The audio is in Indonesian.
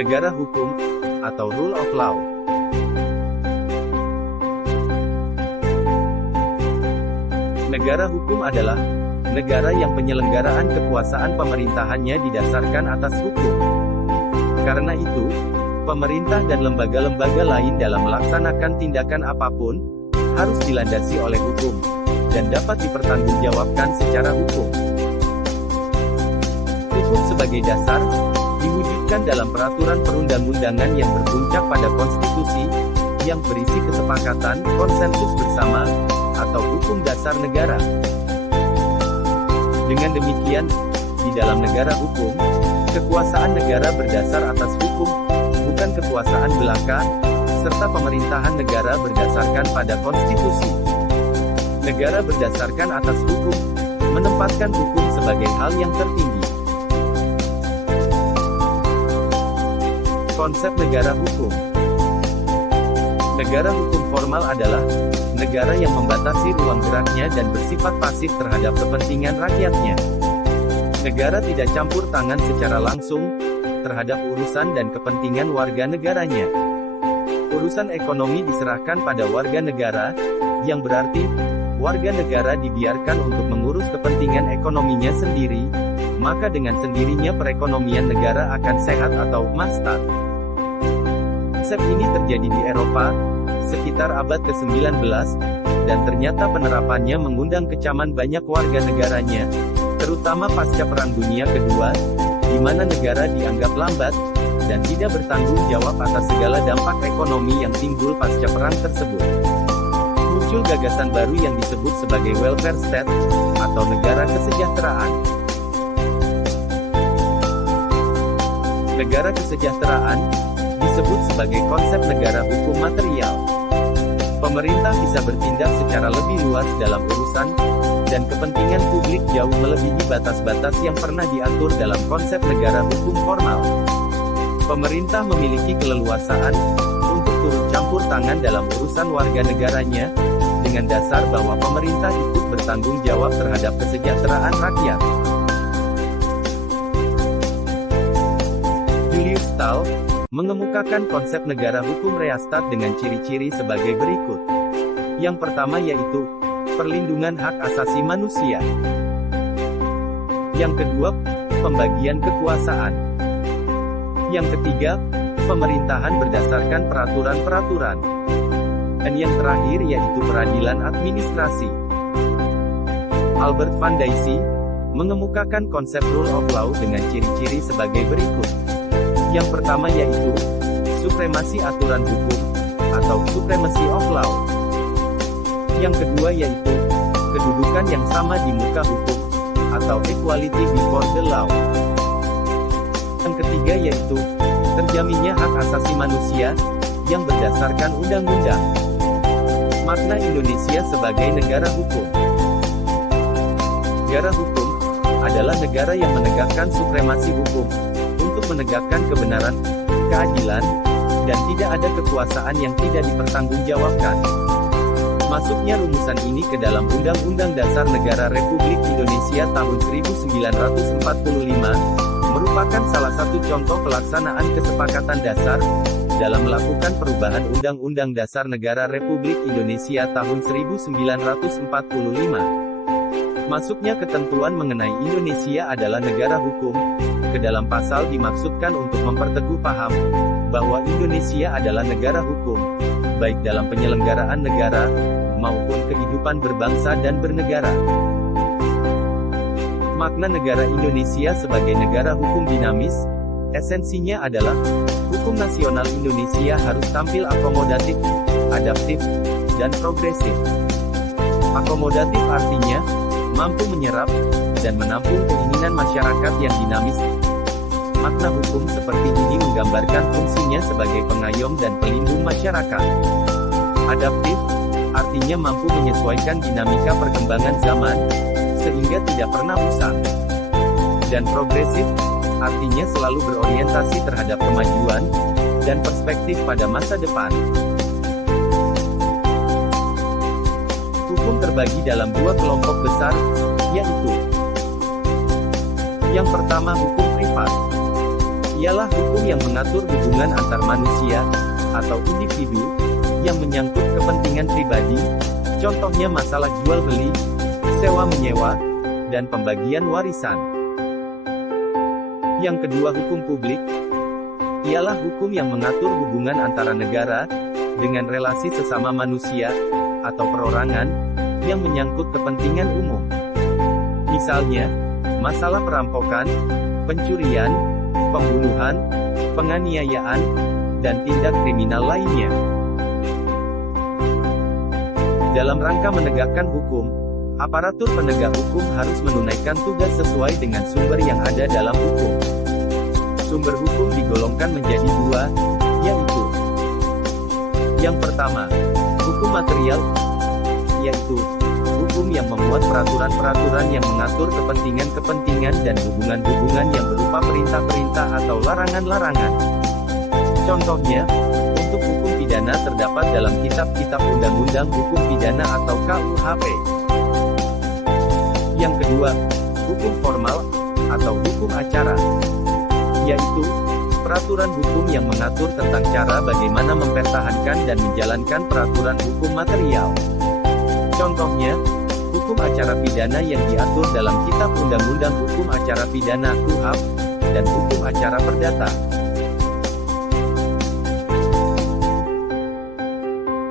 Negara hukum, atau rule of law. Negara hukum adalah negara yang penyelenggaraan kekuasaan pemerintahannya didasarkan atas hukum. Karena itu, pemerintah dan lembaga-lembaga lain dalam melaksanakan tindakan apapun harus dilandasi oleh hukum dan dapat dipertanggungjawabkan secara hukum. Hukum sebagai dasar diwujudkan dalam peraturan perundang-undangan yang berpuncak pada konstitusi yang berisi kesepakatan, konsensus bersama, atau hukum dasar negara. Dengan demikian, di dalam negara hukum, kekuasaan negara berdasar atas hukum, bukan kekuasaan belaka, serta pemerintahan negara berdasarkan pada konstitusi. Negara berdasarkan atas hukum, menempatkan hukum sebagai hal yang tertinggi. Konsep negara hukum. Negara hukum formal adalah negara yang membatasi ruang geraknya dan bersifat pasif terhadap kepentingan rakyatnya. Negara tidak campur tangan secara langsung terhadap urusan dan kepentingan warga negaranya. Urusan ekonomi diserahkan pada warga negara, yang berarti warga negara dibiarkan untuk mengurus kepentingan ekonominya sendiri, maka dengan sendirinya perekonomian negara akan sehat atau mastat. Konsep ini terjadi di Eropa sekitar abad ke-19, dan ternyata penerapannya mengundang kecaman banyak warga negaranya, terutama pasca Perang Dunia Kedua, di mana negara dianggap lambat dan tidak bertanggung jawab atas segala dampak ekonomi yang timbul pasca perang tersebut. Muncul gagasan baru yang disebut sebagai welfare state, atau negara kesejahteraan. Negara kesejahteraan disebut sebagai konsep negara hukum material. Pemerintah bisa bertindak secara lebih luas dalam urusan dan kepentingan publik jauh melebihi batas-batas yang pernah diatur dalam konsep negara hukum formal. Pemerintah memiliki keleluasaan untuk turut campur tangan dalam urusan warga negaranya, dengan dasar bahwa pemerintah ikut bertanggung jawab terhadap kesejahteraan rakyat. Julius Stahl mengemukakan konsep negara hukum Reichsstaat dengan ciri-ciri sebagai berikut. Yang pertama yaitu perlindungan hak asasi manusia. Yang kedua, pembagian kekuasaan. Yang ketiga, pemerintahan berdasarkan peraturan-peraturan. Dan yang terakhir yaitu peradilan administrasi. Albert van Dijk mengemukakan konsep rule of law dengan ciri-ciri sebagai berikut. Yang pertama yaitu supremasi aturan hukum, atau supremacy of law. Yang kedua yaitu kedudukan yang sama di muka hukum, atau equality before the law. Yang ketiga yaitu terjaminnya hak asasi manusia yang berdasarkan undang-undang. Makna Indonesia sebagai negara hukum. Negara hukum adalah negara yang menegakkan supremasi hukum untuk menegakkan kebenaran, keadilan, dan tidak ada kekuasaan yang tidak dipertanggungjawabkan. Masuknya rumusan ini ke dalam Undang-Undang Dasar Negara Republik Indonesia tahun 1945, merupakan salah satu contoh pelaksanaan kesepakatan dasar, dalam melakukan perubahan Undang-Undang Dasar Negara Republik Indonesia tahun 1945. Masuknya ketentuan mengenai Indonesia adalah negara hukum ke dalam pasal dimaksudkan untuk memperteguh paham bahwa Indonesia adalah negara hukum, baik dalam penyelenggaraan negara maupun kehidupan berbangsa dan bernegara. Makna negara Indonesia sebagai negara hukum dinamis, esensinya adalah hukum nasional Indonesia harus tampil akomodatif, adaptif, dan progresif. Akomodatif artinya mampu menyerap dan menampung keinginan masyarakat yang dinamis. Makna hukum seperti ini menggambarkan fungsinya sebagai pengayom dan pelindung masyarakat. Adaptif artinya mampu menyesuaikan dinamika perkembangan zaman sehingga tidak pernah usang. Dan progresif artinya selalu berorientasi terhadap kemajuan dan perspektif pada masa depan. Hukum terbagi dalam dua kelompok besar, yaitu yang pertama hukum privat, ialah hukum yang mengatur hubungan antar manusia, atau individu, yang menyangkut kepentingan pribadi, contohnya masalah jual-beli, sewa-menyewa, dan pembagian warisan. Yang kedua, hukum publik, ialah hukum yang mengatur hubungan antara negara, dengan relasi sesama manusia, atau perorangan, yang menyangkut kepentingan umum. Misalnya, masalah perampokan, pencurian, pembunuhan, penganiayaan, dan tindak kriminal lainnya. Dalam rangka menegakkan hukum, aparatur penegak hukum harus menunaikan tugas sesuai dengan sumber yang ada dalam hukum. Sumber hukum digolongkan menjadi dua, yaitu: yang pertama, hukum material, yaitu hukum yang memuat peraturan-peraturan yang mengatur kepentingan-kepentingan dan hubungan-hubungan yang berupa perintah-perintah atau larangan-larangan. Contohnya, untuk hukum pidana terdapat dalam kitab-kitab undang-undang hukum pidana atau KUHP. Yang kedua, hukum formal, atau hukum acara, yaitu peraturan hukum yang mengatur tentang cara bagaimana mempertahankan dan menjalankan peraturan hukum material. Contohnya, hukum acara pidana yang diatur dalam Kitab Undang-Undang Hukum Acara Pidana (KUHP) dan hukum acara perdata.